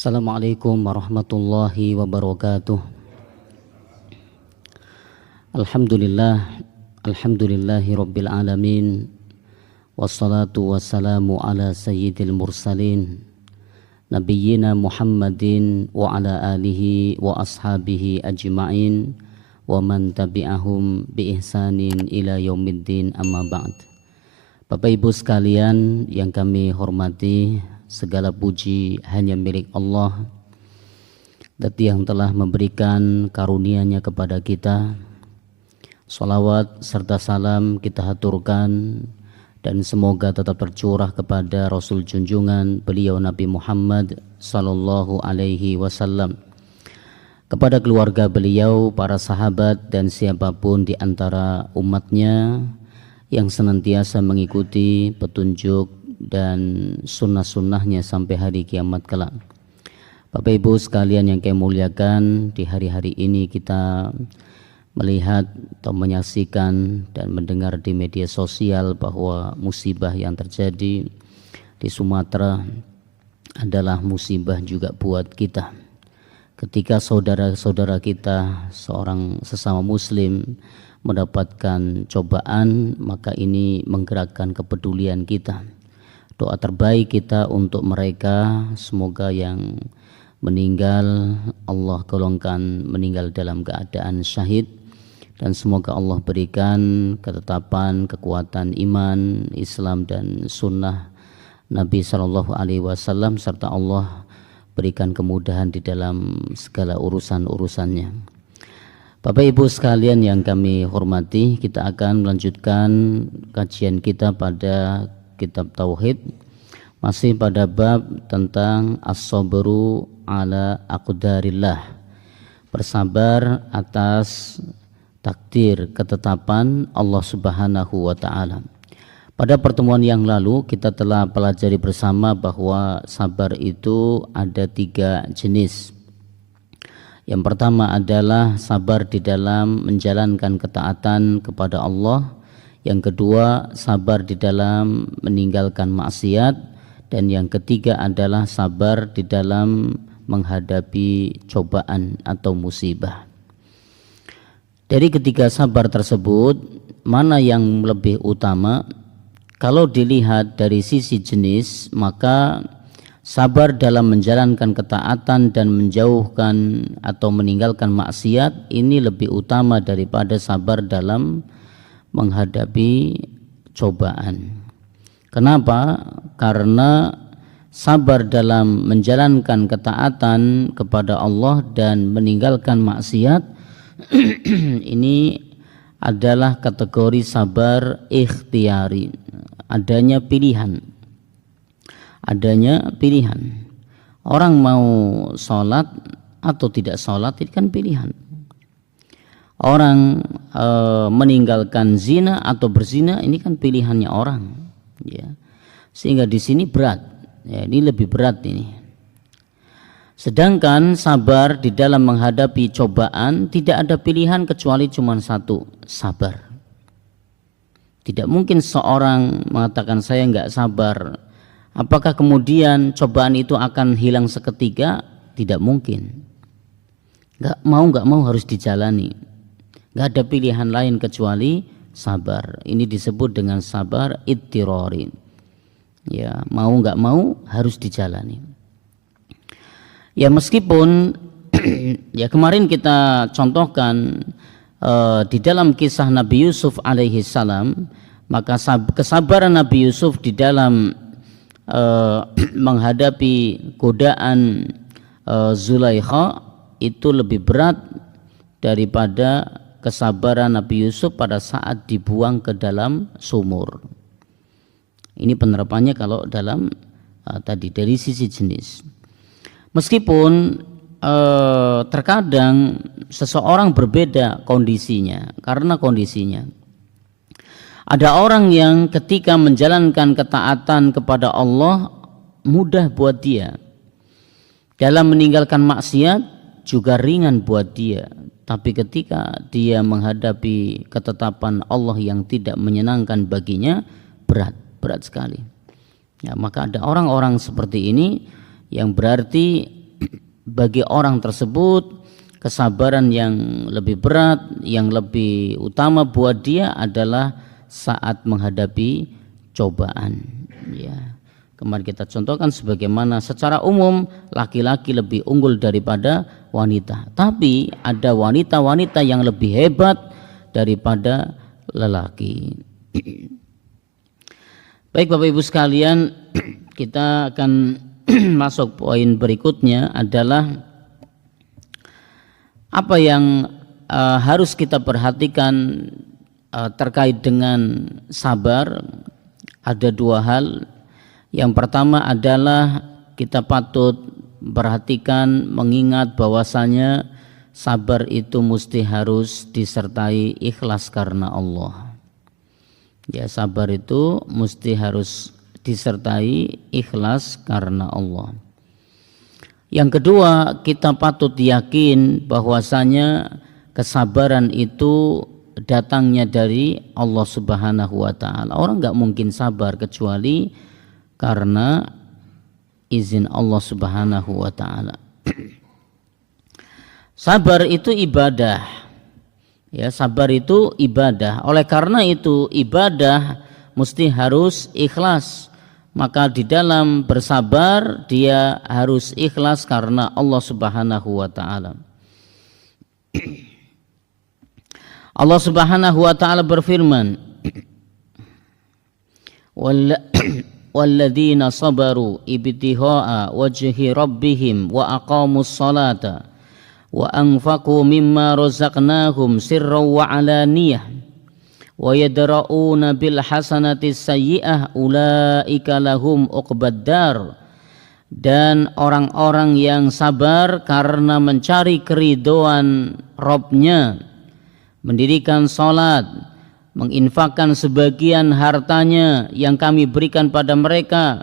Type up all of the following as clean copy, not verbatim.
Assalamualaikum warahmatullahi wabarakatuh. Alhamdulillahi rabbil alamin. Wassalatu wassalamu ala sayyidil mursalin nabiyyina Muhammadin wa ala alihi wa ashabihi ajma'in wa man tabi'ahum bi ihsanin ila yaumiddin, amma ba'd. Bapak Ibu sekalian yang kami hormati, segala puji hanya milik Allah, zat yang telah memberikan karunia-Nya kepada kita. Salawat serta salam kita haturkan dan semoga tetap tercurah kepada Rasul junjungan beliau Nabi Muhammad sallallahu alaihi wasallam, kepada keluarga beliau, para sahabat dan siapapun di antara umatnya yang senantiasa mengikuti petunjuk dan sunnah-sunnahnya sampai hari kiamat kelak. Bapak Ibu sekalian yang kami muliakan, di hari-hari ini kita melihat atau menyaksikan dan mendengar di media sosial bahwa musibah yang terjadi di Sumatera adalah musibah juga buat kita. Ketika saudara-saudara kita, seorang sesama muslim, mendapatkan cobaan, maka ini menggerakkan kepedulian kita. Doa terbaik kita untuk mereka, semoga yang meninggal Allah golongkan meninggal dalam keadaan syahid, dan semoga Allah berikan ketetapan, kekuatan iman, Islam dan sunnah Nabi SAW, serta Allah berikan kemudahan di dalam segala urusan-urusannya. Bapak Ibu sekalian yang kami hormati, kita akan melanjutkan kajian kita pada kitab Tauhid, masih pada bab tentang as-sabru ala aqdarillah, bersabar atas takdir ketetapan Allah Subhanahu wa Ta'ala. Pada pertemuan yang lalu kita telah pelajari bersama bahwa sabar itu ada 3 jenis. Yang pertama adalah sabar di dalam menjalankan ketaatan kepada Allah. Yang kedua, sabar di dalam meninggalkan maksiat. Dan yang ketiga adalah sabar di dalam menghadapi cobaan atau musibah. Dari ketiga sabar tersebut, mana yang lebih utama? Kalau dilihat dari sisi jenis, maka sabar dalam menjalankan ketaatan dan menjauhkan atau meninggalkan maksiat ini lebih utama daripada sabar dalam menghadapi cobaan. Kenapa? Karena sabar dalam menjalankan ketaatan kepada Allah dan meninggalkan maksiat ini adalah kategori sabar ikhtiyari, adanya pilihan. Orang mau sholat atau tidak sholat itu kan pilihan. Orang meninggalkan zina atau berzina ini kan pilihannya orang, ya. Sehingga di sini berat, ya, ini lebih berat ini. Sedangkan sabar di dalam menghadapi cobaan tidak ada pilihan kecuali cuma satu, sabar. Tidak mungkin seorang mengatakan saya enggak sabar. Apakah kemudian cobaan itu akan hilang seketika? Tidak mungkin. Enggak mau harus dijalani. Enggak ada pilihan lain kecuali sabar. Ini disebut dengan sabar ittirari. Ya, mau enggak mau harus dijalani. Ya, meskipun ya kemarin kita contohkan di dalam kisah Nabi Yusuf alaihi salam, maka kesabaran Nabi Yusuf di dalam menghadapi godaan Zulaikha itu lebih berat daripada kesabaran Nabi Yusuf pada saat dibuang ke dalam sumur. Ini penerapannya kalau dalam tadi dari sisi jenis. Meskipun terkadang seseorang berbeda kondisinya, karena kondisinya ada orang yang ketika menjalankan ketaatan kepada Allah mudah buat dia, dalam meninggalkan maksiat juga ringan buat dia. Tapi ketika dia menghadapi ketetapan Allah yang tidak menyenangkan baginya, berat sekali. Ya, maka ada orang-orang seperti ini yang berarti bagi orang tersebut kesabaran yang lebih berat, yang lebih utama buat dia adalah saat menghadapi cobaan. Ya, kemarin kita contohkan sebagaimana secara umum laki-laki lebih unggul daripada wanita, tapi ada wanita-wanita yang lebih hebat daripada lelaki. Baik Bapak Ibu sekalian, kita akan masuk poin berikutnya adalah apa yang harus kita perhatikan terkait dengan sabar. Ada dua hal. Yang pertama adalah kita patut perhatikan, mengingat bahwasanya sabar itu mesti harus disertai ikhlas karena Allah. Ya, sabar itu mesti harus disertai ikhlas karena Allah. Yang kedua, kita patut yakin bahwasanya kesabaran itu datangnya dari Allah Subhanahu wa taala. Orang enggak mungkin sabar kecuali karena izin Allah Subhanahu wa taala. Sabar itu ibadah. Ya, sabar itu ibadah. Oleh karena itu ibadah mesti harus ikhlas. Maka di dalam bersabar dia harus ikhlas karena Allah Subhanahu wa taala. Allah Subhanahu wa taala berfirman, "Walladzina sabaru ibtigha'a wajhi rabbihim wa aqamus salata wa anfaqu mimma razaqnahum sirran wa alaniyah wa yadra'una bil hasanati sayyi'ah ulaika lahum uqbad dar." Dan orang-orang yang sabar karena mencari keridhaan Rabb-nya, mendirikan salat, menginfakkan sebagian hartanya yang kami berikan pada mereka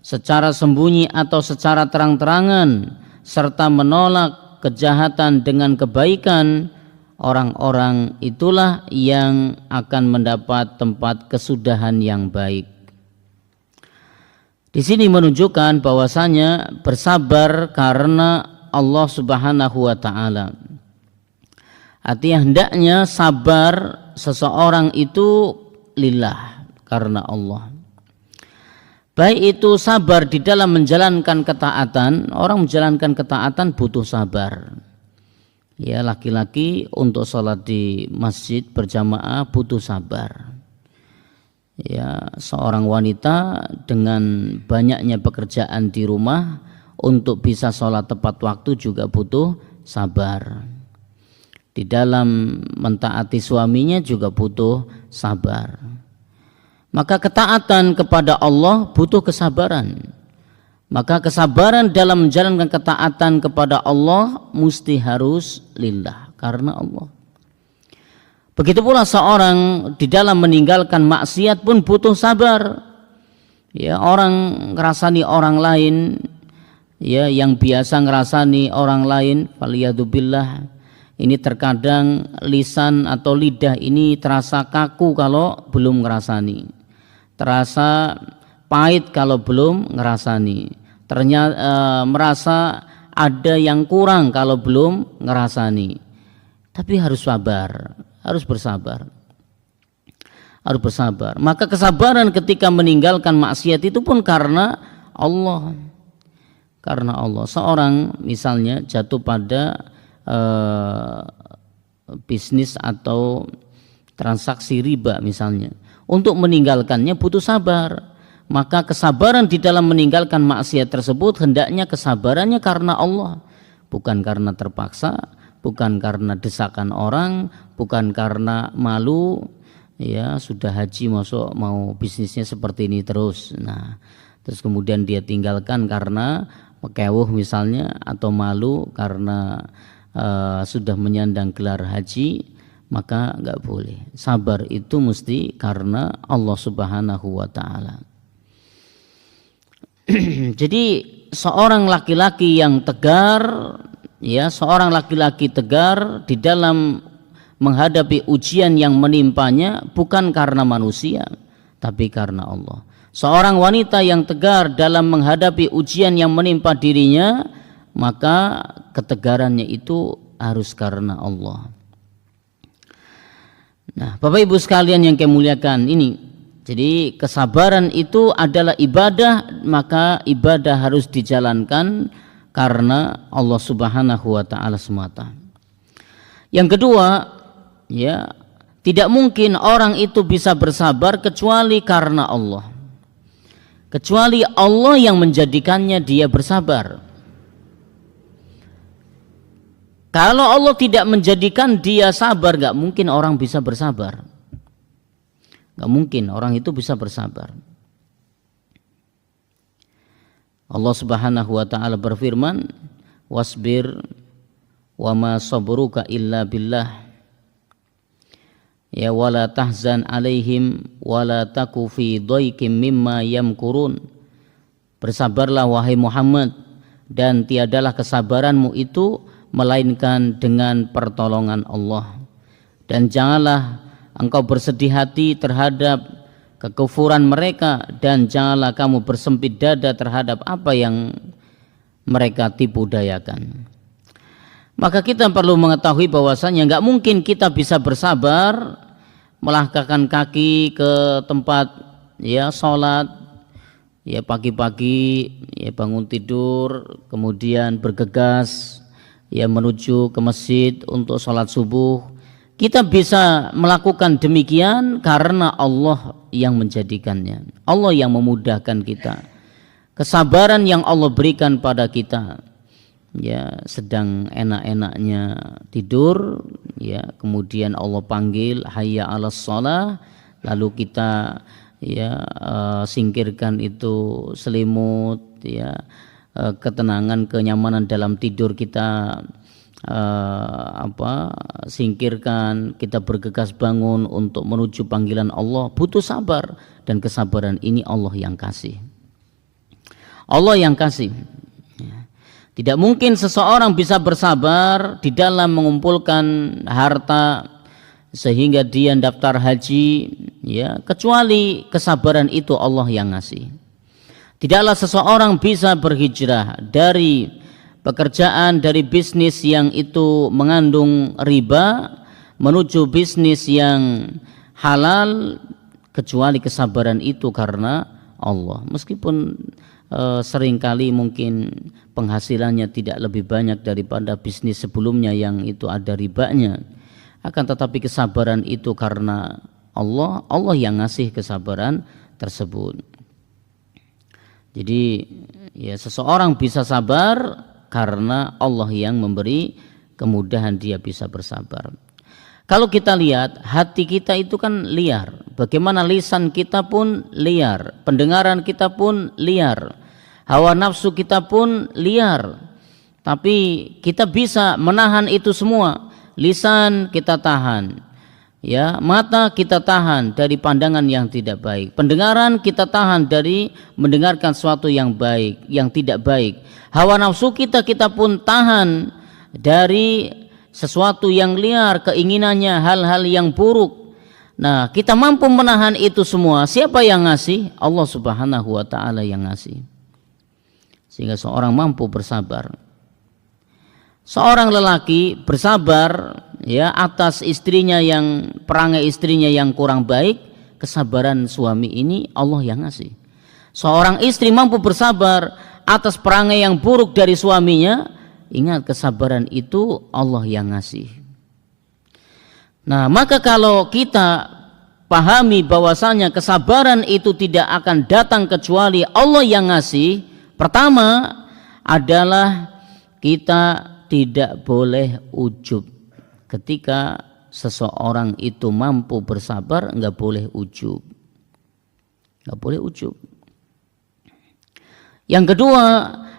secara sembunyi atau secara terang-terangan, serta menolak kejahatan dengan kebaikan, orang-orang itulah yang akan mendapat tempat kesudahan yang baik. Di sini menunjukkan bahwasanya bersabar karena Allah Subhanahu wa taala. Artinya hendaknya sabar seseorang itu lillah, karena Allah. Baik itu sabar di dalam menjalankan ketaatan. Orang menjalankan ketaatan butuh sabar. Ya, laki-laki untuk sholat di masjid berjamaah butuh sabar. Ya, seorang wanita dengan banyaknya pekerjaan di rumah untuk bisa sholat tepat waktu juga butuh sabar. Di dalam mentaati suaminya juga butuh sabar. Maka ketaatan kepada Allah butuh kesabaran. Maka kesabaran dalam menjalankan ketaatan kepada Allah mesti harus lillah, karena Allah. Begitu pula seorang di dalam meninggalkan maksiat pun butuh sabar. Ya, orang ngerasani orang lain, ya, yang biasa ngerasani orang lain, faliyadzubillah, ini terkadang lisan atau lidah ini terasa kaku kalau belum ngerasani, terasa pahit kalau belum ngerasani, ternyata merasa ada yang kurang kalau belum ngerasani. Tapi harus sabar, harus bersabar, harus bersabar. Maka kesabaran ketika meninggalkan maksiat itu pun karena Allah, karena Allah. Seorang misalnya jatuh pada bisnis atau transaksi riba misalnya, untuk meninggalkannya butuh sabar. Maka kesabaran di dalam meninggalkan maksiat tersebut hendaknya kesabarannya karena Allah, bukan karena terpaksa, bukan karena desakan orang, bukan karena malu. Ya, sudah haji masuk mau bisnisnya seperti ini terus. Nah, terus kemudian dia tinggalkan karena mekewuh misalnya, atau malu karena sudah menyandang gelar haji, maka enggak boleh. Sabar itu mesti karena Allah Subhanahu wa taala. Jadi seorang laki-laki yang tegar, ya, seorang laki-laki tegar di dalam menghadapi ujian yang menimpanya bukan karena manusia, tapi karena Allah. Seorang wanita yang tegar dalam menghadapi ujian yang menimpa dirinya maka ketegarannya itu harus karena Allah. Nah, Bapak Ibu sekalian yang kami muliakan, ini jadi kesabaran itu adalah ibadah, maka ibadah harus dijalankan karena Allah Subhanahu wa taala semata. Yang kedua, ya, tidak mungkin orang itu bisa bersabar kecuali karena Allah. Kecuali Allah yang menjadikannya dia bersabar. Kalau Allah tidak menjadikan dia sabar, gak mungkin orang bisa bersabar. Gak mungkin orang itu bisa bersabar. Allah Subhanahu wa taala berfirman, "Wasbir wa ma sabruka illa billah. Ya wala tahzan alaihim wala taku fi dhaiqim mimma yamkurun." Bersabarlah wahai Muhammad, dan tiadalah kesabaranmu itu melainkan dengan pertolongan Allah. Dan janganlah engkau bersedih hati terhadap kekufuran mereka, dan janganlah kamu bersempit dada terhadap apa yang mereka tipu dayakan. Maka kita perlu mengetahui bahwasanya enggak mungkin kita bisa bersabar melangkahkan kaki ke tempat ya sholat, ya pagi-pagi ya bangun tidur, kemudian bergegas ya menuju ke masjid untuk sholat subuh. Kita bisa melakukan demikian karena Allah yang menjadikannya, Allah yang memudahkan kita. Kesabaran yang Allah berikan pada kita, ya sedang enak-enaknya tidur, ya kemudian Allah panggil hayya 'alas shalah, lalu kita ya singkirkan itu selimut, ya ketenangan, kenyamanan dalam tidur kita singkirkan, kita bergegas bangun untuk menuju panggilan Allah. Butuh sabar, dan kesabaran ini Allah yang kasih. Allah yang kasih. Tidak mungkin seseorang bisa bersabar di dalam mengumpulkan harta sehingga dia daftar haji, ya kecuali kesabaran itu Allah yang ngasih. Tidaklah seseorang bisa berhijrah dari pekerjaan, dari bisnis yang itu mengandung riba menuju bisnis yang halal kecuali kesabaran itu karena Allah. Meskipun seringkali mungkin penghasilannya tidak lebih banyak daripada bisnis sebelumnya yang itu ada ribanya, akan tetapi kesabaran itu karena Allah, Allah yang ngasih kesabaran tersebut. Jadi ya seseorang bisa sabar karena Allah yang memberi kemudahan dia bisa bersabar. Kalau kita lihat hati kita itu kan liar, bagaimana lisan kita pun liar, pendengaran kita pun liar, hawa nafsu kita pun liar. Tapi kita bisa menahan itu semua. Lisan kita tahan, ya mata kita tahan dari pandangan yang tidak baik, pendengaran kita tahan dari mendengarkan sesuatu yang baik, yang tidak baik. Hawa nafsu kita pun tahan dari sesuatu yang liar, keinginannya hal-hal yang buruk. Nah, kita mampu menahan itu semua. Siapa yang ngasih? Allah Subhanahu wa taala yang ngasih. Sehingga seorang mampu bersabar. Seorang lelaki bersabar ya atas istrinya yang perangai istrinya yang kurang baik, kesabaran suami ini Allah yang ngasih. Seorang istri mampu bersabar atas perangai yang buruk dari suaminya, ingat kesabaran itu Allah yang ngasih. Nah, maka kalau kita pahami bahwasanya kesabaran itu tidak akan datang kecuali Allah yang ngasih, pertama adalah kita tidak boleh ujub. Ketika seseorang itu mampu bersabar, enggak boleh ujub. Enggak boleh ujub. Yang kedua,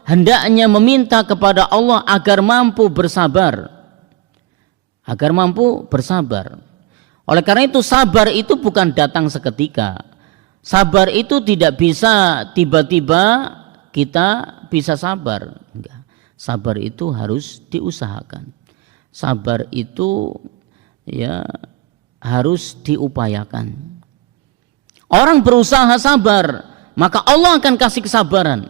hendaknya meminta kepada Allah agar mampu bersabar. Agar mampu bersabar. Oleh karena itu sabar itu bukan datang seketika. Sabar itu tidak bisa tiba-tiba kita bisa sabar. Enggak. Sabar itu harus diusahakan. Sabar itu ya harus diupayakan. Orang berusaha sabar, maka Allah akan kasih kesabaran.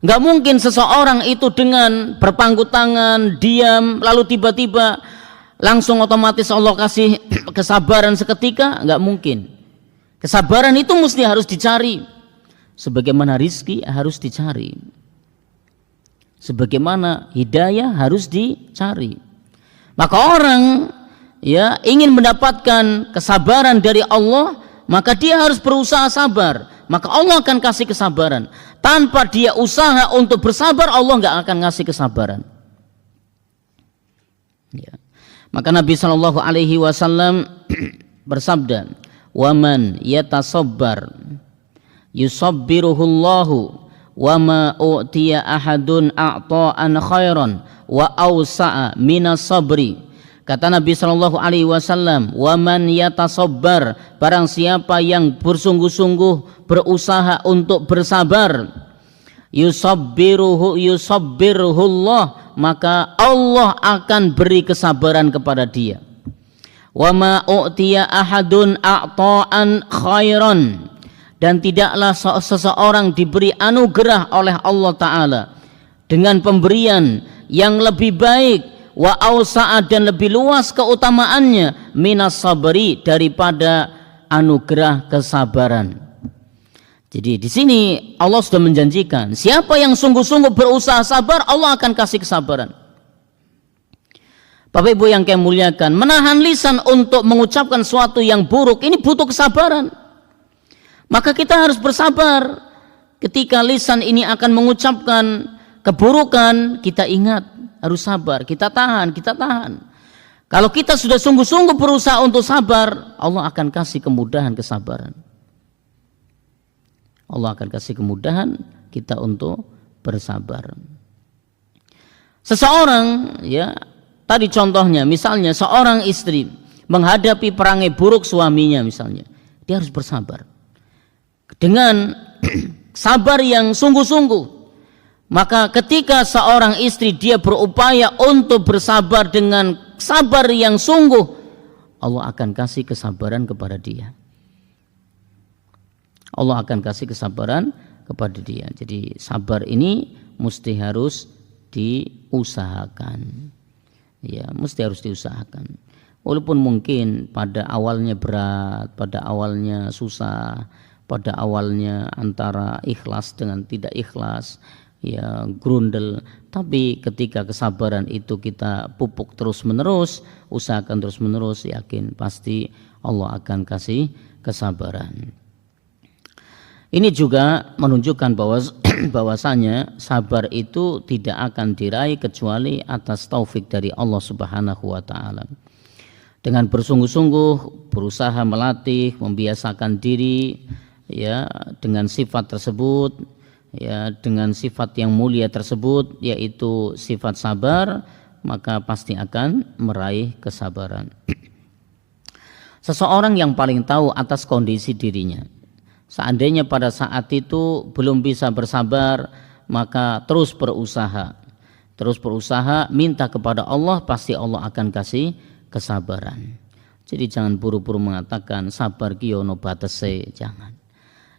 Nggak mungkin seseorang itu dengan berpangku tangan, diam, lalu tiba-tiba langsung otomatis Allah kasih kesabaran seketika. Nggak mungkin. Kesabaran itu mesti harus dicari. Sebagaimana rizki harus dicari. Sebagaimana hidayah harus dicari. Maka orang ya ingin mendapatkan kesabaran dari Allah, maka dia harus berusaha sabar. Maka Allah akan kasih kesabaran. Tanpa dia usaha untuk bersabar, Allah nggak akan ngasih kesabaran. Ya. Maka Nabi Shallallahu Alaihi Wasallam bersabda, "Waman yatasabbar, yusabbiruhullahu, wama u'tiya ahadun a'ta'an khairan wa awsa'a minas sabri." Kata Nabi Shallallahu Alaihi Wasallam, "Waman yatasabbar, barang siapa yang bersungguh-sungguh berusaha untuk bersabar, yusabbirullah, maka Allah akan beri kesabaran kepada dia. Wa ma u'tiya ahadun a'ta'an khairan, dan tidaklah seseorang diberi anugerah oleh Allah Ta'ala dengan pemberian yang lebih baik, wa awsa'a, dan lebih luas keutamaannya, minas sabri, daripada anugerah kesabaran." Jadi di sini Allah sudah menjanjikan, siapa yang sungguh-sungguh berusaha sabar, Allah akan kasih kesabaran. Bapak Ibu yang kami muliakan, menahan lisan untuk mengucapkan sesuatu yang buruk ini butuh kesabaran. Maka kita harus bersabar. Ketika lisan ini akan mengucapkan keburukan, kita ingat, harus sabar, kita tahan. Kalau kita sudah sungguh-sungguh berusaha untuk sabar, Allah akan kasih kemudahan kesabaran. Allah akan kasih kemudahan kita untuk bersabar. Seseorang, ya, tadi contohnya, misalnya seorang istri menghadapi perangai buruk suaminya misalnya, dia harus bersabar. Dengan sabar yang sungguh-sungguh. Maka ketika seorang istri dia berupaya untuk bersabar dengan sabar yang sungguh, Allah akan kasih kesabaran kepada dia. Allah akan kasih kesabaran kepada dia. Jadi sabar ini mesti harus diusahakan. Ya, mesti harus diusahakan. Walaupun mungkin pada awalnya berat, pada awalnya susah, pada awalnya antara ikhlas dengan tidak ikhlas, ya grundel, tapi ketika kesabaran itu kita pupuk terus-menerus, usahakan terus-menerus, yakin pasti Allah akan kasih kesabaran. Ini juga menunjukkan bahwasanya sabar itu tidak akan diraih kecuali atas taufik dari Allah Subhanahu wa taala. Dengan bersungguh-sungguh berusaha melatih, membiasakan diri ya dengan sifat tersebut, ya dengan sifat yang mulia tersebut, yaitu sifat sabar, maka pasti akan meraih kesabaran. Seseorang yang paling tahu atas kondisi dirinya, seandainya pada saat itu belum bisa bersabar, maka terus berusaha, minta kepada Allah, pasti Allah akan kasih kesabaran. Jadi jangan buru-buru mengatakan sabar ki ono batese, jangan.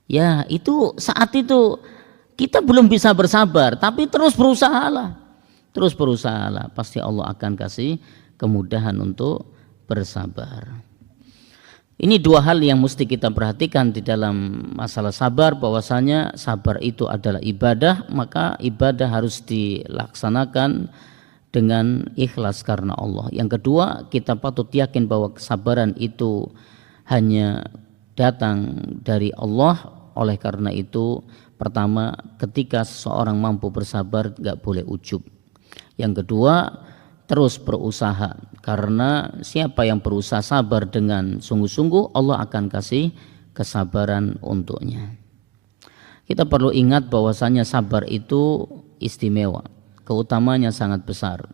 Ya itu saat itu kita belum bisa bersabar, tapi terus berusahalah, pasti Allah akan kasih kemudahan untuk bersabar. Ini dua hal yang mesti kita perhatikan di dalam masalah sabar, bahwasanya sabar itu adalah ibadah, maka ibadah harus dilaksanakan dengan ikhlas karena Allah. Yang kedua, kita patut yakin bahwa kesabaran itu hanya datang dari Allah. Oleh karena itu, pertama, ketika seseorang mampu bersabar, gak boleh ujub. Yang kedua, terus berusaha, karena siapa yang berusaha sabar dengan sungguh-sungguh, Allah akan kasih kesabaran untuknya. Kita perlu ingat bahwasanya sabar itu istimewa, keutamanya sangat besar.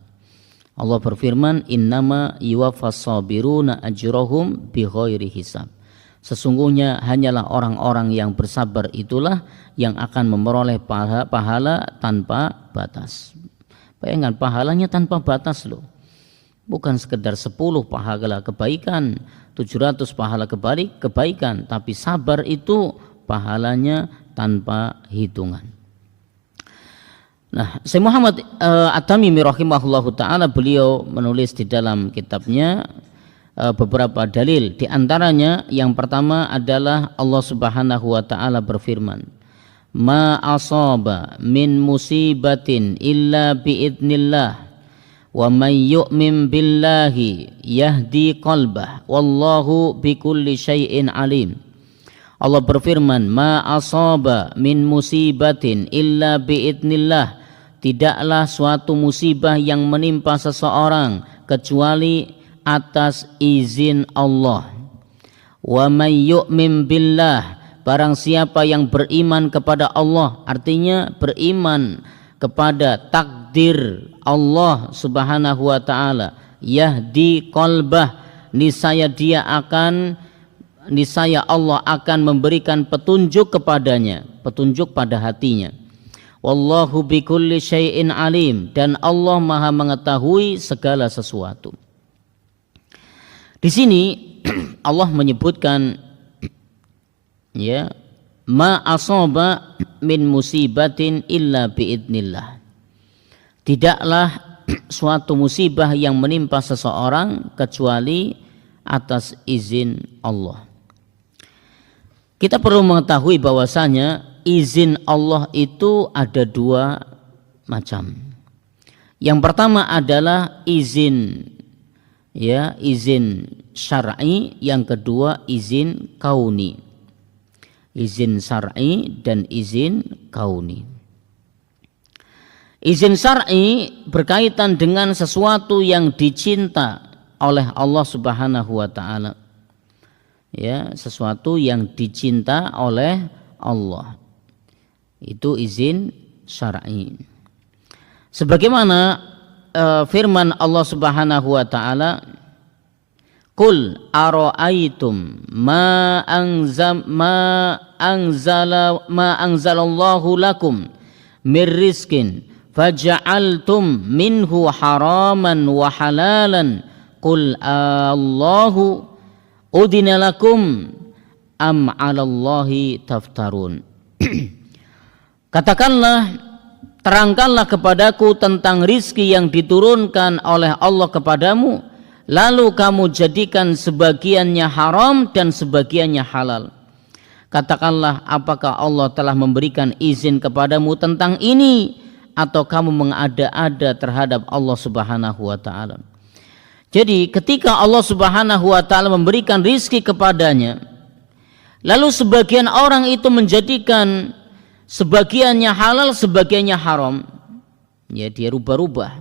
Allah berfirman, innama yuwaffas sabiruna ajrahum bighairi hisab. Sesungguhnya hanyalah orang-orang yang bersabar itulah yang akan memperoleh pahala tanpa batas. Bayangkan, pahalanya tanpa batas loh. Bukan sekedar 10 pahala kebaikan, 700 pahala kebaikan, tapi sabar itu pahalanya tanpa hitungan. Nah, Syekh Muhammad At-Tamimi rahimahullahu taala beliau menulis di dalam kitabnya beberapa dalil. Di antaranya yang pertama adalah Allah Subhanahu wa taala berfirman, "Ma asaba min musibatin illa biidznillah wa may yu'min billahi yahdi qalbah wallahu bikulli syai'in alim." Allah berfirman, "Ma asaba min musibatin illa biidznillah." Tidaklah suatu musibah yang menimpa seseorang kecuali atas izin Allah. Wa may yu'min billah, barang siapa yang beriman kepada Allah, artinya beriman kepada takdir Allah Subhanahu wa taala, yahdi qalbah, niscaya Allah akan memberikan petunjuk kepadanya, petunjuk pada hatinya. Wallahu bikulli syai'in alim, dan Allah Maha mengetahui segala sesuatu. Di sini Allah menyebutkan ya, ma asaba min musibatin illa biidznillah. Tidaklah suatu musibah yang menimpa seseorang kecuali atas izin Allah. Kita perlu mengetahui bahwasanya izin Allah itu ada dua macam. Yang pertama adalah izin syar'i, yang kedua izin kauni. Izin syar'i dan izin kauni. Izin syar'i berkaitan dengan sesuatu yang dicinta oleh Allah Subhanahu wa taala. Ya, sesuatu yang dicinta oleh Allah. Itu izin syar'i. Sebagaimana firman Allah Subhanahu wa taala, "Qul ara'aitum ma anzalallahu lakum mir rizqin faja'altum minhu haraman wa halalan qul Allahu udina lakum am 'alallahi taftarun." Katakanlah, terangkanlah kepadaku tentang rizki yang diturunkan oleh Allah kepadamu, lalu kamu jadikan sebagiannya haram dan sebagiannya halal. Katakanlah, apakah Allah telah memberikan izin kepadamu tentang ini, atau kamu mengada-ada terhadap Allah Subhanahu wa taala? Jadi ketika Allah Subhanahu wa taala memberikan rizki kepadanya, lalu sebagian orang itu menjadikan sebagiannya halal, sebagiannya haram, ya dia rubah-rubah.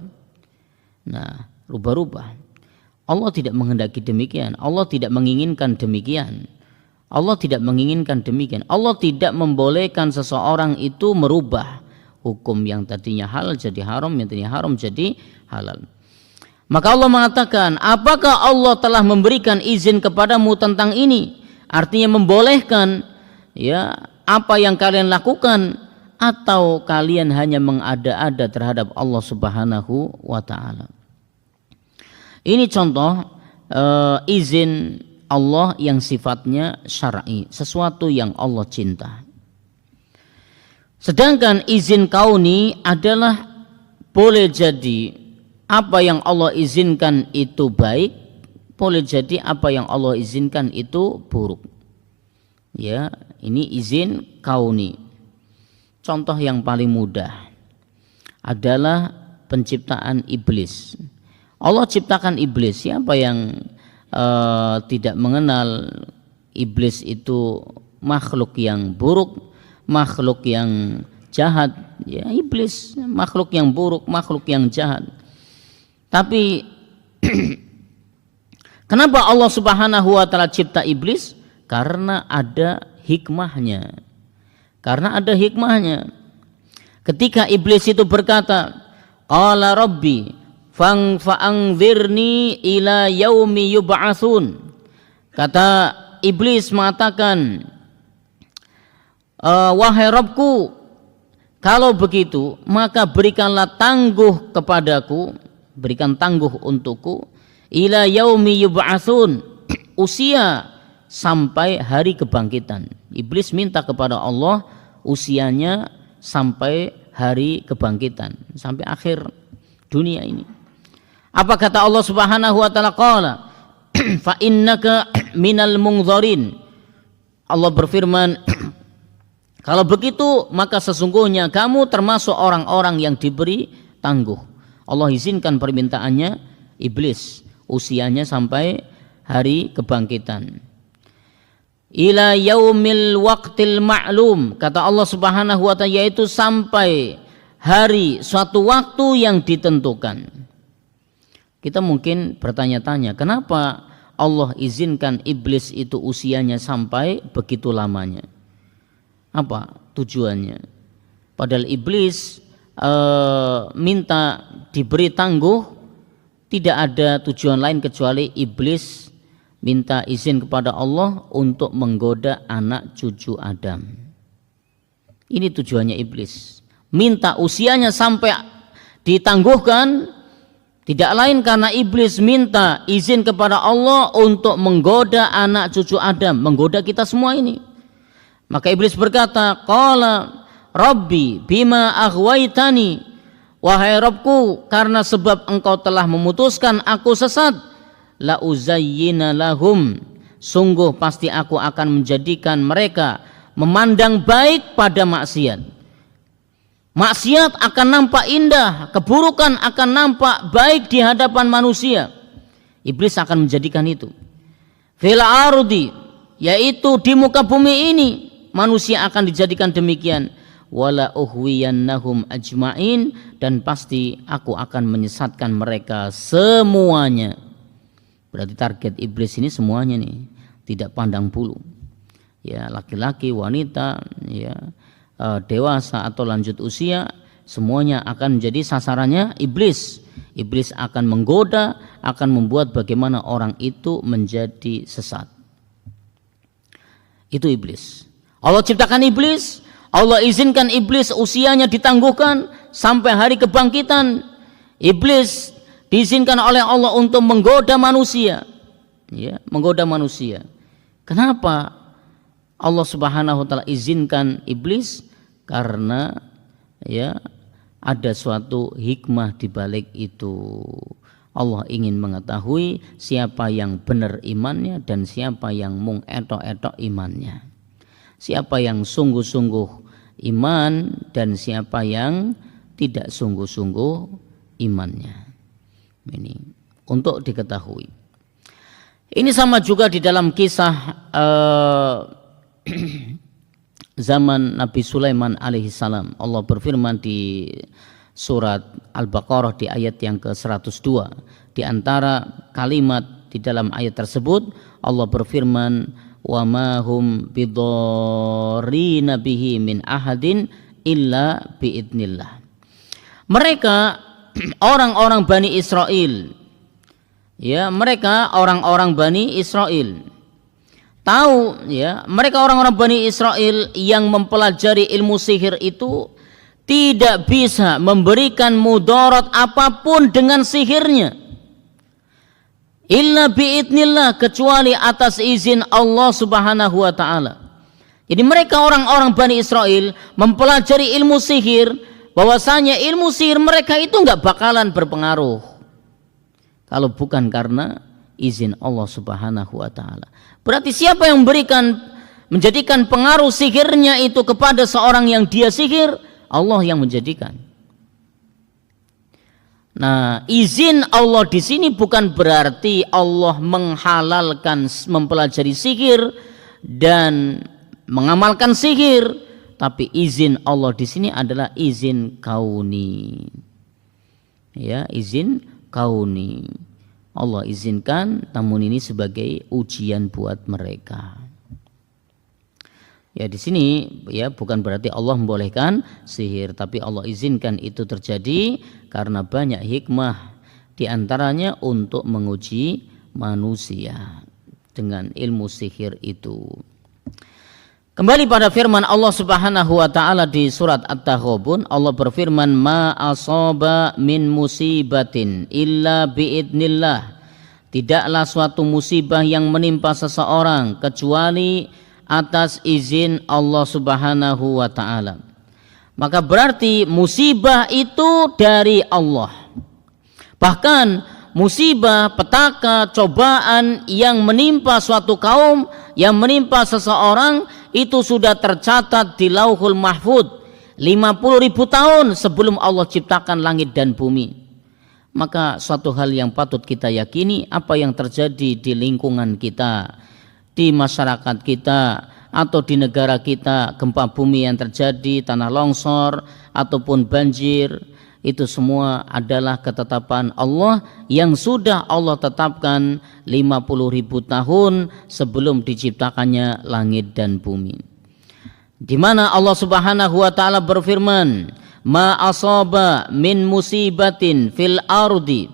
Nah, rubah-rubah. Allah tidak menghendaki demikian. Allah tidak menginginkan demikian. Allah tidak menginginkan demikian. Allah tidak membolehkan seseorang itu merubah hukum yang tadinya halal jadi haram, yang tadinya haram jadi halal. Maka Allah mengatakan, apakah Allah telah memberikan izin kepadamu tentang ini? Artinya membolehkan ya apa yang kalian lakukan, atau kalian hanya mengada-ada terhadap Allah Subhanahu wa taala. Ini contoh izin Allah yang sifatnya syar'i, sesuatu yang Allah cinta. Sedangkan izin kauni adalah boleh jadi apa yang Allah izinkan itu baik, boleh jadi apa yang Allah izinkan itu buruk. Ya, ini izin kauni. Contoh yang paling mudah adalah penciptaan iblis. Allah ciptakan iblis. Siapa yang tidak mengenal iblis itu makhluk yang buruk, makhluk yang jahat? Ya, iblis makhluk yang buruk, makhluk yang jahat. Tapi kenapa Allah Subhanahu wa taala cipta iblis? Karena ada hikmahnya. Karena ada hikmahnya. Ketika iblis itu berkata, "Qala Rabbi fa'anzirni ila yaumi yub'atsun." Kata iblis mengatakan, "Wahai Rabbku, kalau begitu maka berikanlah tangguh kepadaku, berikan tangguh untukku, ila yaumi yub'atsun, usia sampai hari kebangkitan." Iblis minta kepada Allah usianya sampai hari kebangkitan, sampai akhir dunia ini. Apa kata Allah Subhanahu wa taala? Qala fa innaka minal munzarin. Allah berfirman, kalau begitu maka sesungguhnya kamu termasuk orang-orang yang diberi tangguh. Allah izinkan permintaannya iblis, usianya sampai hari kebangkitan. Ila yaumil waqtil ma'lum, kata Allah Subhanahu wa taala, yaitu sampai hari suatu waktu yang ditentukan. Kita mungkin bertanya-tanya, kenapa Allah izinkan iblis itu usianya sampai begitu lamanya? Apa tujuannya? Padahal iblis minta diberi tangguh, tidak ada tujuan lain kecuali iblis minta izin kepada Allah untuk menggoda anak cucu Adam. Ini tujuannya iblis. Minta usianya sampai ditangguhkan, tidak lain karena iblis minta izin kepada Allah untuk menggoda anak cucu Adam, menggoda kita semua ini. Maka iblis berkata, qala rabbi bima aghwaytani, wahai Rabbku, karena sebab engkau telah memutuskan aku sesat, la uzayyina lahum, sungguh pasti aku akan menjadikan mereka memandang baik pada maksiat. Maksiat akan nampak indah, keburukan akan nampak baik di hadapan manusia. Iblis akan menjadikan itu. Fil ardi, yaitu di muka bumi ini, manusia akan dijadikan demikian. Wala uhwiyannahum ajma'in, dan pasti aku akan menyesatkan mereka semuanya. Berarti target iblis ini semuanya nih, tidak pandang bulu. Ya, laki-laki, wanita, ya, dewasa atau lanjut usia, semuanya akan menjadi sasarannya iblis. Iblis akan menggoda, akan membuat bagaimana orang itu menjadi sesat. Itu iblis. Allah ciptakan iblis, Allah izinkan iblis usianya ditangguhkan sampai hari kebangkitan. Iblis diizinkan oleh Allah untuk menggoda manusia, ya, menggoda manusia. Kenapa Allah Subhanahu wa taala izinkan iblis? Karena ya ada suatu hikmah di balik itu. Allah ingin mengetahui siapa yang benar imannya dan siapa yang mung etok-etok imannya. Siapa yang sungguh-sungguh iman dan siapa yang tidak sungguh-sungguh imannya. Ini untuk diketahui. Ini sama juga di dalam kisah zaman Nabi Sulaiman alaihissalam. Allah berfirman di surat Al-Baqarah di ayat yang ke-102. Di antara kalimat di dalam ayat tersebut Allah berfirman, wa ma hum bidharrina bihi min ahadin illa biidnillah. Mereka orang-orang Bani Israel, ya, mereka orang-orang Bani Israel tahu, ya, mereka orang-orang Bani Israel yang mempelajari ilmu sihir itu tidak bisa memberikan mudarat apapun dengan sihirnya illa biidnillah, kecuali atas izin Allah Subhanahu wa taala. Jadi mereka orang-orang Bani Israel mempelajari ilmu sihir, bahwasanya ilmu sihir mereka itu enggak bakalan berpengaruh kalau bukan karena izin Allah Subhanahu wa taala. Berarti siapa yang menjadikan pengaruh sihirnya itu kepada seorang yang dia sihir? Allah yang menjadikan. Nah, izin Allah di sini bukan berarti Allah menghalalkan mempelajari sihir dan mengamalkan sihir, tapi izin Allah di sini adalah izin kauni. Ya, izin kauni. Allah izinkan, namun ini sebagai ujian buat mereka. Ya, di sini ya bukan berarti Allah membolehkan sihir, tapi Allah izinkan itu terjadi karena banyak hikmah, di antaranya untuk menguji manusia dengan ilmu sihir itu. Kembali pada firman Allah Subhanahu wa taala di surat At-Taghabun, Allah berfirman, ma asaba min musibatin illa biidnillah. Tidaklah suatu musibah yang menimpa seseorang kecuali atas izin Allah Subhanahu wa taala. maka berarti musibah itu dari Allah. Bahkan musibah, petaka, cobaan yang menimpa suatu kaum, yang menimpa seseorang itu sudah tercatat di Lauhul Mahfuz 50.000 tahun sebelum Allah ciptakan langit dan bumi. Maka suatu hal yang patut kita yakini, apa yang terjadi di lingkungan kita, di masyarakat kita, atau di negara kita, gempa bumi yang terjadi, tanah longsor, ataupun banjir, itu semua adalah ketetapan Allah yang sudah Allah tetapkan 50.000 tahun sebelum diciptakannya langit dan bumi. Di mana Allah Subhanahu wa taala berfirman, "Ma asaba min musibatin fil ardi."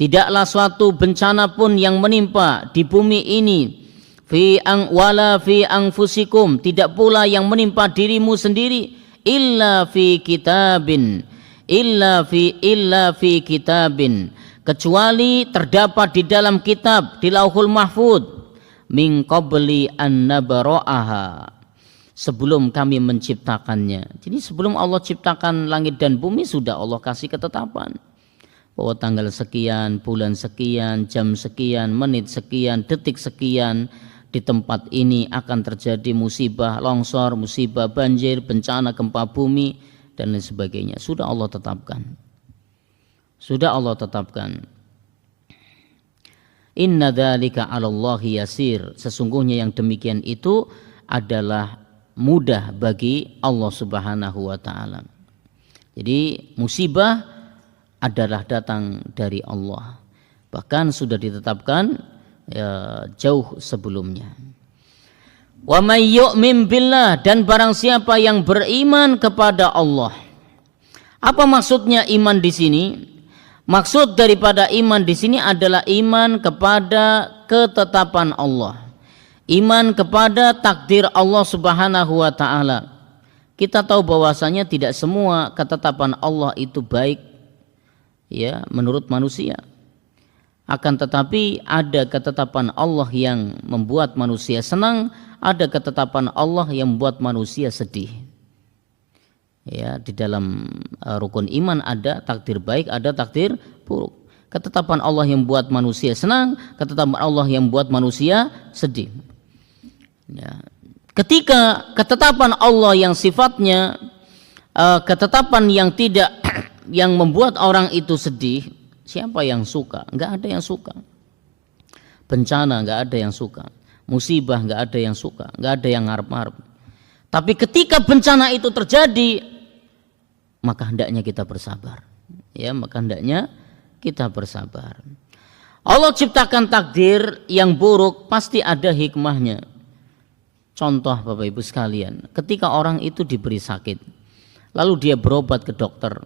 Tidaklah suatu bencana pun yang menimpa di bumi ini, wala fi anfusikum, tidak pula yang menimpa dirimu sendiri, illa fi kitabin, kecuali terdapat di dalam kitab, di Lauhul Mahfuz, min qabli an nabra'aha, sebelum kami menciptakannya. Jadi sebelum Allah ciptakan langit dan bumi sudah Allah kasih ketetapan bahwa tanggal sekian, bulan sekian, jam sekian, menit sekian, detik sekian, di tempat ini akan terjadi musibah longsor, musibah banjir, bencana gempa bumi dan lain sebagainya. Sudah Allah tetapkan. Sudah Allah tetapkan. Inna dzalika 'alallahi yasir. Sesungguhnya yang demikian itu adalah mudah bagi Allah Subhanahu wa taala. Jadi musibah adalah datang dari Allah. Bahkan sudah ditetapkan jauh sebelumnya. Wa may yu'min billah, dan barang siapa yang beriman kepada Allah. Apa maksudnya iman di sini? Maksud daripada iman di sini adalah iman kepada ketetapan Allah. Iman kepada takdir Allah Subhanahu wa taala. Kita tahu bahwasanya tidak semua ketetapan Allah itu baik ya menurut manusia. Akan tetapi ada ketetapan Allah yang membuat manusia senang, ada ketetapan Allah yang membuat manusia sedih. Ya, di dalam rukun iman ada takdir baik, ada takdir buruk. Ketetapan Allah yang membuat manusia senang, ketetapan Allah yang membuat manusia sedih. Ya. Ketika ketetapan Allah yang sifatnya ketetapan yang tidak yang membuat orang itu sedih, siapa yang suka? Enggak ada yang suka. Bencana enggak ada yang suka. Musibah enggak ada yang suka, enggak ada yang ngarep-ngarep. Tapi ketika bencana itu terjadi, maka hendaknya kita bersabar. Ya, maka hendaknya kita bersabar. Allah ciptakan takdir yang buruk pasti ada hikmahnya. Contoh Bapak Ibu sekalian, ketika orang itu diberi sakit, lalu dia berobat ke dokter,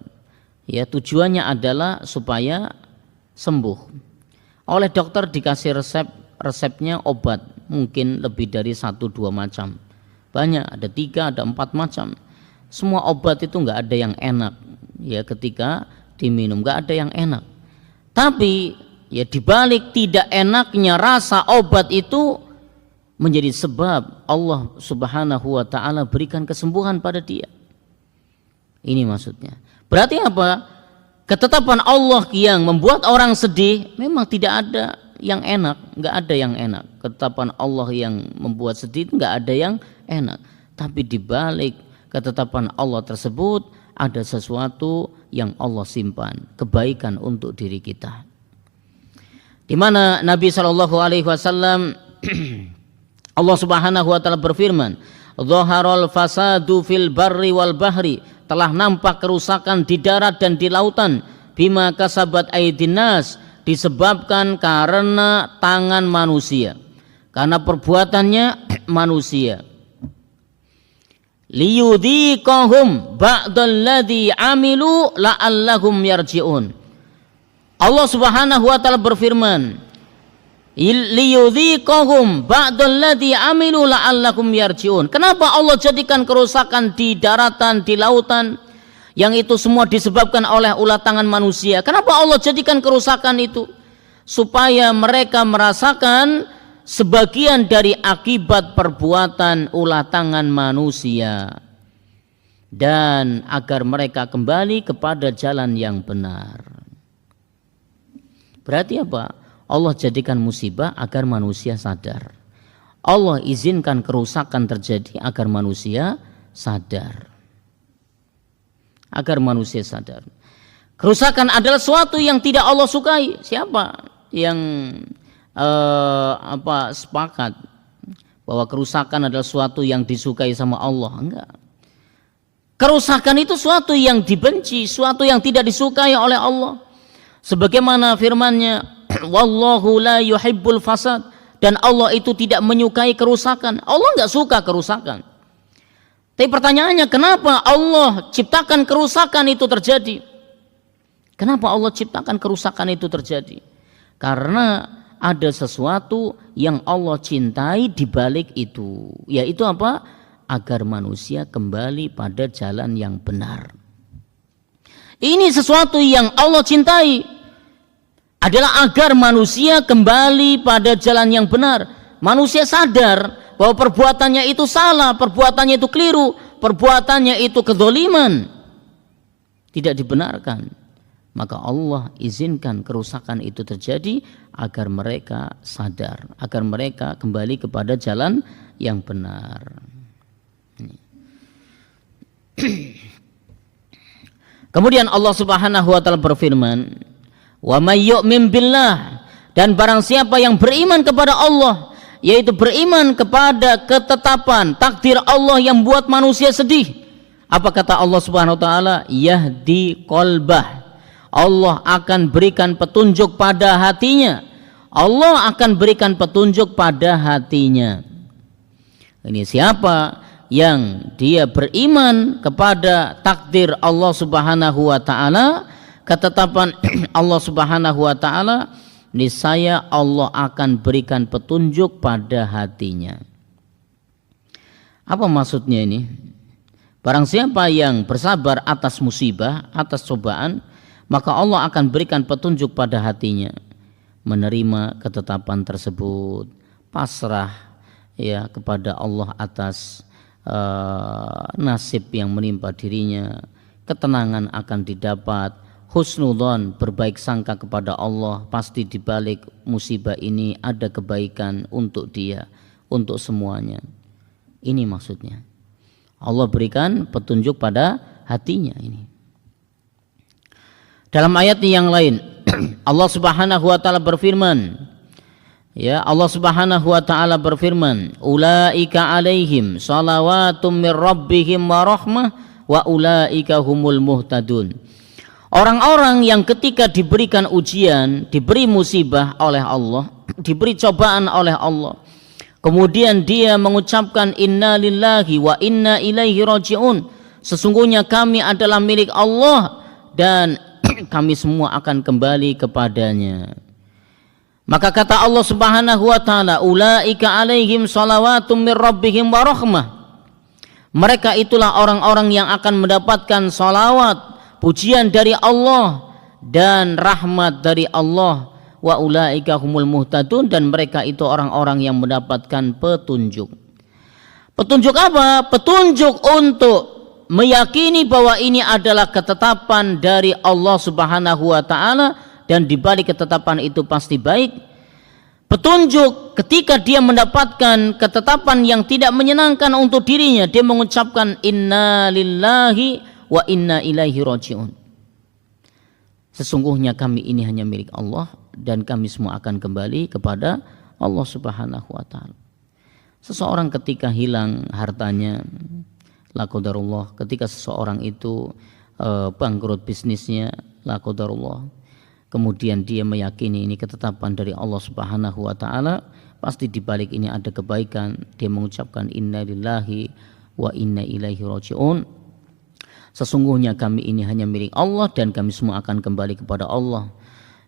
ya tujuannya adalah supaya sembuh. Oleh dokter dikasih resepnya obat, mungkin lebih dari 1-2 macam. Banyak, ada 3, ada 4 macam. Semua obat itu enggak ada yang enak. Ya ketika diminum enggak ada yang enak. Tapi ya dibalik tidak enaknya rasa obat itu menjadi sebab Allah Subhanahu wa taala berikan kesembuhan pada dia. Ini maksudnya. Berarti apa? Ketetapan Allah yang membuat orang sedih memang tidak ada yang enak, enggak ada yang enak. Ketetapan Allah yang membuat sedih enggak ada yang enak. Tapi di balik ketetapan Allah tersebut ada sesuatu yang Allah simpan, kebaikan untuk diri kita. Di mana Nabi sallallahu alaihi wasallam Allah Subhanahu wa taala berfirman, "Dhaharal fasadu fil barri wal bahri." Telah nampak kerusakan di darat dan di lautan, bima kasabat aydin nas, disebabkan karena tangan manusia, karena perbuatannya manusia. Liyudhiqahum ba'dalladzi amilu la'allahum yarji'un. Allah Subhanahu wa taala berfirman, liyudhiqahum ba'dalladzi amilu la'allahum yarji'un. Kenapa Allah jadikan kerusakan di daratan, di lautan, yang itu semua disebabkan oleh ulah tangan manusia? Kenapa Allah jadikan kerusakan itu? Supaya mereka merasakan sebagian dari akibat perbuatan ulah tangan manusia. dan agar mereka kembali kepada jalan yang benar. Berarti apa? Allah jadikan musibah agar manusia sadar. Allah izinkan kerusakan terjadi agar manusia sadar. Agar manusia sadar. Kerusakan adalah sesuatu yang tidak Allah sukai. Siapa yang sepakat bahwa kerusakan adalah sesuatu yang disukai sama Allah? Enggak. Kerusakan itu suatu yang dibenci, suatu yang tidak disukai oleh Allah. Sebagaimana firman-Nya, wallahu la yuhibbul fasad, dan Allah itu tidak menyukai kerusakan. Allah enggak suka kerusakan. Tapi pertanyaannya, kenapa Allah ciptakan kerusakan itu terjadi? Kenapa Allah ciptakan kerusakan itu terjadi? Karena ada sesuatu yang Allah cintai di balik itu. Yaitu apa? Agar manusia kembali pada jalan yang benar. Ini sesuatu yang Allah cintai. Adalah agar manusia kembali pada jalan yang benar. Manusia sadar bahwa perbuatannya itu salah, perbuatannya itu keliru, perbuatannya itu kedzaliman, tidak dibenarkan. Maka Allah izinkan kerusakan itu terjadi agar mereka sadar, agar mereka kembali kepada jalan yang benar. Kemudian Allah Subhanahu wa taala berfirman, "Wa may yu'min billah," dan barang siapa yang beriman kepada Allah, yaitu beriman kepada ketetapan takdir Allah yang buat manusia sedih. Apa kata Allah Subhanahu wa taala? Yahdi qalbah. Allah akan berikan petunjuk pada hatinya. Allah akan berikan petunjuk pada hatinya. Ini siapa yang dia beriman kepada takdir Allah Subhanahu wa taala, ketetapan Allah Subhanahu wa taala, niscaya Allah akan berikan petunjuk pada hatinya. Apa maksudnya ini? Barang siapa yang bersabar atas musibah, atas cobaan, maka Allah akan berikan petunjuk pada hatinya, menerima ketetapan tersebut, pasrah ya kepada Allah atas nasib yang menimpa dirinya, ketenangan akan didapat, husnudzon, berbaik sangka kepada Allah, pasti di balik musibah ini ada kebaikan untuk dia, untuk semuanya. Ini maksudnya. Allah berikan petunjuk pada hatinya ini. Dalam ayat yang lain Allah Subhanahu wa taala berfirman, ya, Allah Subhanahu wa taala berfirman, ulaika alaihim shalawatum mir rabbihim wa rahmah wa ulaika humul muhtadun. Orang-orang yang ketika diberikan ujian, diberi musibah oleh Allah, diberi cobaan oleh Allah, kemudian dia mengucapkan inna lillahi wa inna ilaihi raji'un, sesungguhnya kami adalah milik Allah dan kami semua akan kembali kepadanya. Maka kata Allah Subhanahu wa taala, ulaika alaihim shalawatum mir rabbihim wa rahmah. Mereka itulah orang-orang yang akan mendapatkan salawat, pujian dari Allah dan rahmat dari Allah. Wa ulaika humul muhtadun, dan mereka itu orang-orang yang mendapatkan petunjuk. Petunjuk apa? Petunjuk untuk meyakini bahwa ini adalah ketetapan dari Allah Subhanahu wa taala dan di balik ketetapan itu pasti baik. Petunjuk ketika dia mendapatkan ketetapan yang tidak menyenangkan untuk dirinya, dia mengucapkan inna lillahi wa inna ilaihi raji'un. Sesungguhnya kami ini hanya milik Allah dan kami semua akan kembali kepada Allah Subhanahu wa taala. Seseorang ketika hilang hartanya, la qadarullah, ketika seseorang itu bangkrut bisnisnya, la qadarullah, kemudian dia meyakini ini ketetapan dari Allah Subhanahu wa taala, pasti di balik ini ada kebaikan. Dia mengucapkan inna lillahi wa inna ilaihi raji'un. Sesungguhnya kami ini hanya milik Allah dan kami semua akan kembali kepada Allah.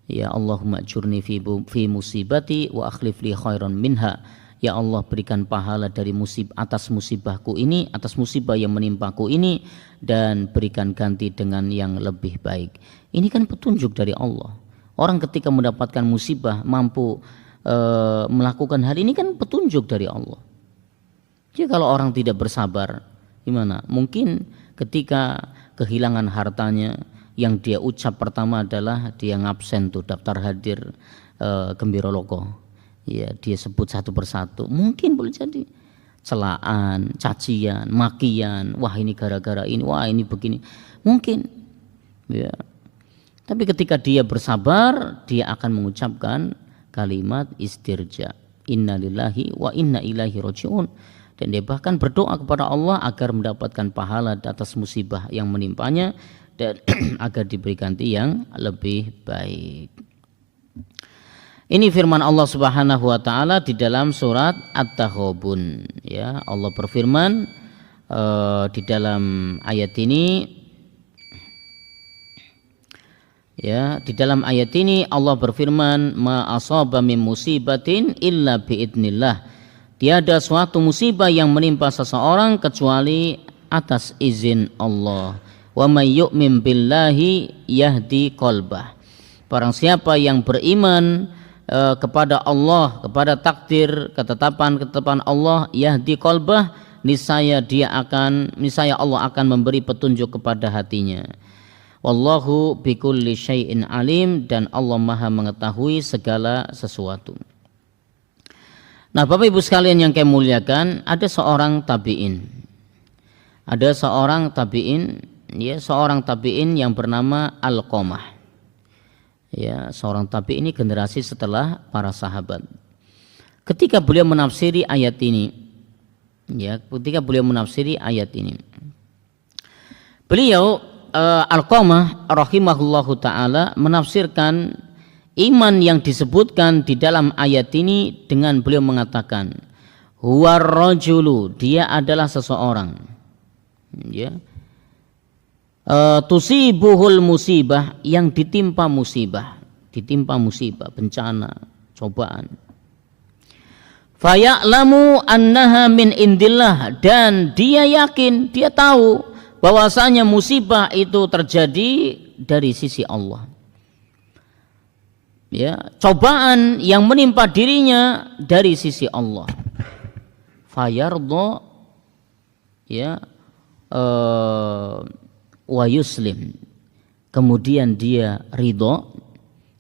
Ya Allahumma ajurni fi musibati wa akhlif li khairan minha. Ya Allah, berikan pahala dari atas musibahku ini, atas musibah yang menimpaku ini, dan berikan ganti dengan yang lebih baik. Ini kan petunjuk dari Allah. Orang ketika mendapatkan musibah mampu melakukan hal ini kan petunjuk dari Allah. Jadi kalau orang tidak bersabar, gimana? Mungkin ketika kehilangan hartanya, yang dia ucap pertama adalah dia ngabsen tuh daftar hadir Gembira Loko. Ya, dia sebut satu persatu. Mungkin boleh jadi celaan, cacian, makian, wah ini gara-gara ini, wah ini begini. Mungkin. Ya. Tapi ketika dia bersabar, dia akan mengucapkan kalimat istirja. Innalillahi wa inna ilaihi raji'un. Dan dia bahkan berdoa kepada Allah agar mendapatkan pahala atas musibah yang menimpanya dan agar diberi ganti yang lebih baik. Ini firman Allah Subhanahu wa taala di dalam surat At-Taghabun, ya. Allah berfirman di dalam ayat ini, ya, di dalam ayat ini Allah berfirman, ma asaba min musibatin illa biidznillah. Tiada suatu musibah yang menimpa seseorang kecuali atas izin Allah. Wa may yu'min billahi yahdi qalbah. Barang siapa yang beriman kepada Allah, kepada takdir, ketetapan Allah, yahdi qalbah, niscaya Allah akan memberi petunjuk kepada hatinya. Wallahu bikulli syai'in alim, dan Allah Maha mengetahui segala sesuatu. Nah, Bapak Ibu sekalian yang kami muliakan, ada seorang tabi'in. Seorang tabi'in yang bernama Alqamah. Ya, seorang tabi'in ini generasi setelah para sahabat. Ketika beliau menafsiri ayat ini, beliau Alqamah rahimahullahu taala menafsirkan iman yang disebutkan di dalam ayat ini dengan beliau mengatakan, huwar rajulu, dia adalah seseorang, ya, tusibuhul musibah, yang ditimpa musibah, bencana, cobaan. Faya'lamu annaha min indillah, dan dia yakin, dia tahu bahwasanya musibah itu terjadi dari sisi Allah. Ya, cobaan yang menimpa dirinya dari sisi Allah. Fayardha, ya, wa yuslim, kemudian dia ridho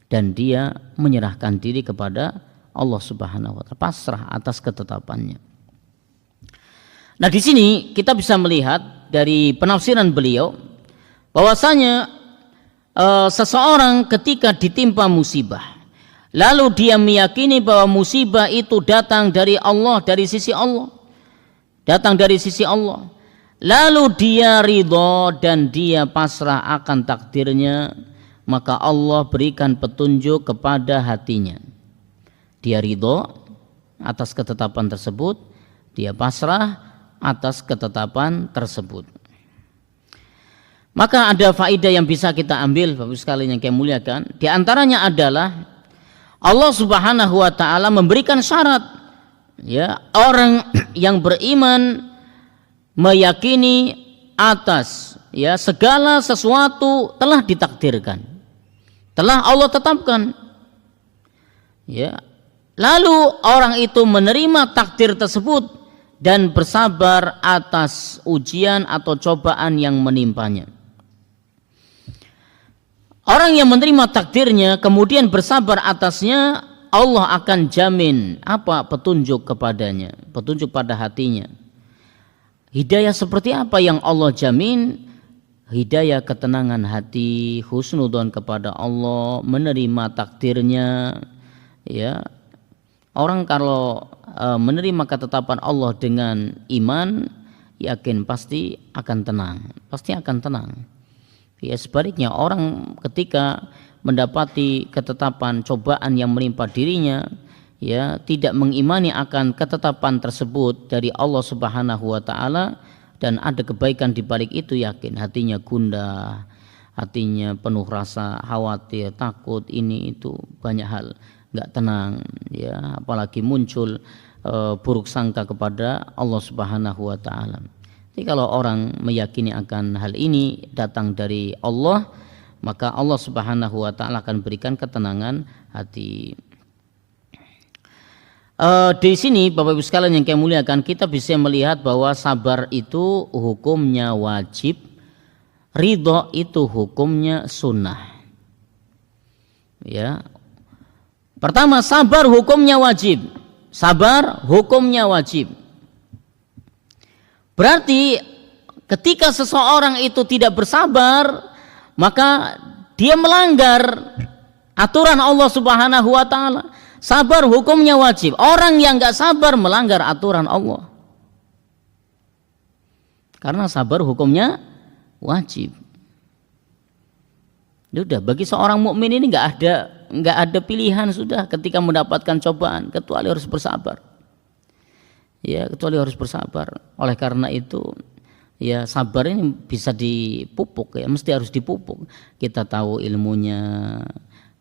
dan dia menyerahkan diri kepada Allah Subhanahu wa taala, pasrah atas ketetapannya. Nah, di sini kita bisa melihat dari penafsiran beliau bahwasanya seseorang ketika ditimpa musibah, lalu dia meyakini bahwa musibah itu datang dari Allah, dari sisi Allah, lalu dia ridho dan dia pasrah akan takdirnya, maka Allah berikan petunjuk kepada hatinya. Dia ridho atas ketetapan tersebut, dia pasrah atas ketetapan tersebut. Maka ada faedah yang bisa kita ambil, Bapak sekalian yang kami muliakan. Di antaranya adalah Allah Subhanahu wa taala memberikan syarat, ya, orang yang beriman meyakini atas, ya, segala sesuatu telah ditakdirkan, telah Allah tetapkan, ya. Lalu orang itu menerima takdir tersebut dan bersabar atas ujian atau cobaan yang menimpanya. Orang yang menerima takdirnya kemudian bersabar atasnya, Allah akan jamin apa? Petunjuk kepadanya, petunjuk pada hatinya. Hidayah seperti apa yang Allah jamin? Hidayah ketenangan hati, husnudzon kepada Allah, menerima takdirnya, ya. Orang kalau menerima ketetapan Allah dengan iman, yakin pasti akan tenang. Ya, sebaliknya orang ketika mendapati ketetapan cobaan yang menimpa dirinya, ya, tidak mengimani akan ketetapan tersebut dari Allah Subhanahu wa taala dan ada kebaikan di balik itu, yakin hatinya gundah, hatinya penuh rasa khawatir, takut, ini itu banyak hal, enggak tenang, ya, apalagi muncul buruk sangka kepada Allah Subhanahu wa taala. Jadi kalau orang meyakini akan hal ini datang dari Allah, maka Allah Subhanahu wa taala akan berikan ketenangan hati. Di sini Bapak Ibu sekalian yang kami muliakan, kita bisa melihat bahwa sabar itu hukumnya wajib, ridho itu hukumnya sunnah. Ya. Pertama, sabar hukumnya wajib. Sabar hukumnya wajib. Berarti ketika seseorang itu tidak bersabar, maka dia melanggar aturan Allah Subhanahu wa taala. Sabar hukumnya wajib. Orang yang enggak sabar melanggar aturan Allah. Karena sabar hukumnya wajib. Sudah, bagi seorang mukmin ini enggak ada pilihan sudah ketika mendapatkan cobaan kecuali harus bersabar. Ya, kecuali harus bersabar. Oleh karena itu, ya sabar ini bisa dipupuk, ya mesti harus dipupuk. Kita tahu ilmunya,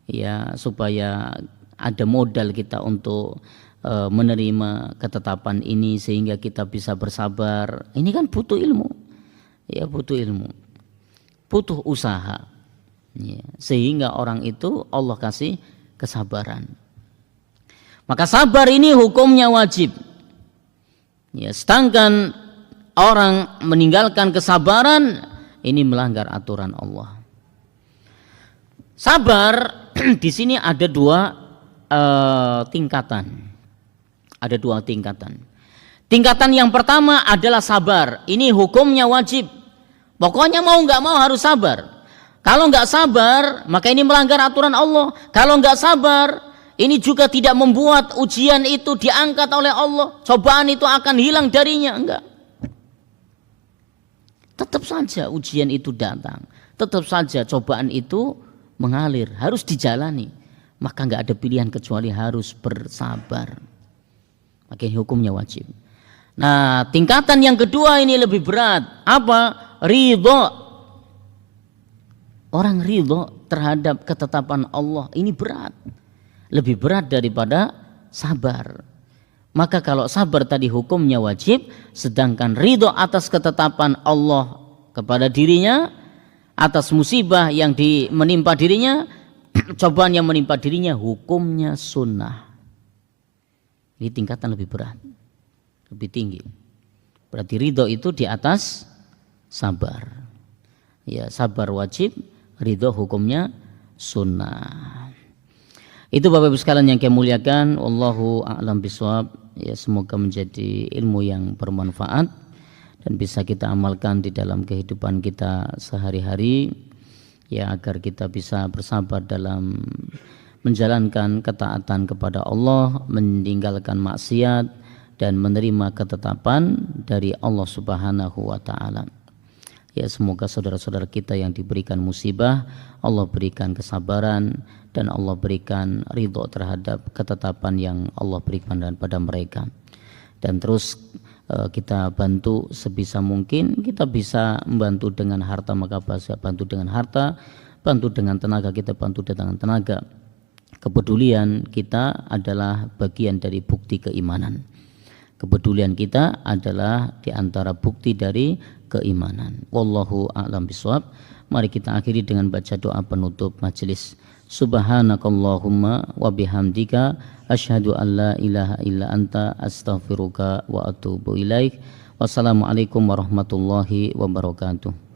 ya supaya ada modal kita untuk menerima ketetapan ini sehingga kita bisa bersabar. Ini kan butuh ilmu, ya butuh ilmu, butuh usaha, ya, sehingga orang itu Allah kasih kesabaran. Maka sabar ini hukumnya wajib. Ya, sedangkan orang meninggalkan kesabaran ini melanggar aturan Allah. Sabar di sini ada dua tingkatan. Ada dua tingkatan. Tingkatan yang pertama adalah sabar. Ini hukumnya wajib. Pokoknya mau nggak mau harus sabar. Kalau nggak sabar, maka ini melanggar aturan Allah. Kalau nggak sabar, ini juga tidak membuat ujian itu diangkat oleh Allah. Cobaan itu akan hilang darinya. Enggak. Tetap saja ujian itu datang. Tetap saja cobaan itu mengalir. Harus dijalani. Maka enggak ada pilihan kecuali harus bersabar. Maka ini hukumnya wajib. Nah, tingkatan yang kedua ini lebih berat. Apa? Ridho. Orang ridho terhadap ketetapan Allah ini berat. Lebih berat daripada sabar. Maka kalau sabar tadi hukumnya wajib, sedangkan ridho atas ketetapan Allah kepada dirinya, atas musibah yang menimpa dirinya, cobaan yang menimpa dirinya, hukumnya sunnah. Ini tingkatan lebih berat, lebih tinggi. Berarti ridho itu di atas sabar. Ya, sabar wajib, ridho hukumnya sunnah. Itu Bapak Ibu sekalian yang kami muliakan, wallahu a'lam bishawab. Ya, semoga menjadi ilmu yang bermanfaat dan bisa kita amalkan di dalam kehidupan kita sehari-hari, ya agar kita bisa bersabar dalam menjalankan ketaatan kepada Allah, meninggalkan maksiat dan menerima ketetapan dari Allah Subhanahu wa taala. Ya, semoga saudara-saudara kita yang diberikan musibah, Allah berikan kesabaran dan Allah berikan ridho terhadap ketetapan yang Allah berikan pada mereka. Dan terus kita bantu sebisa mungkin. Kita bisa membantu dengan harta, maka bisa bantu dengan harta, bantu dengan tenaga, kita bantu dengan tenaga. Kepedulian kita adalah bagian dari bukti keimanan. Kepedulian kita adalah di antara bukti dari keimanan. Wallahu a'lam bishawab. Mari kita akhiri dengan baca doa penutup majelis. Subhanakallahumma wa bihamdika asyhadu an la ilaha illa anta astaghfiruka wa atubu ilaik. Wassalamualaikum warahmatullahi wabarakatuh.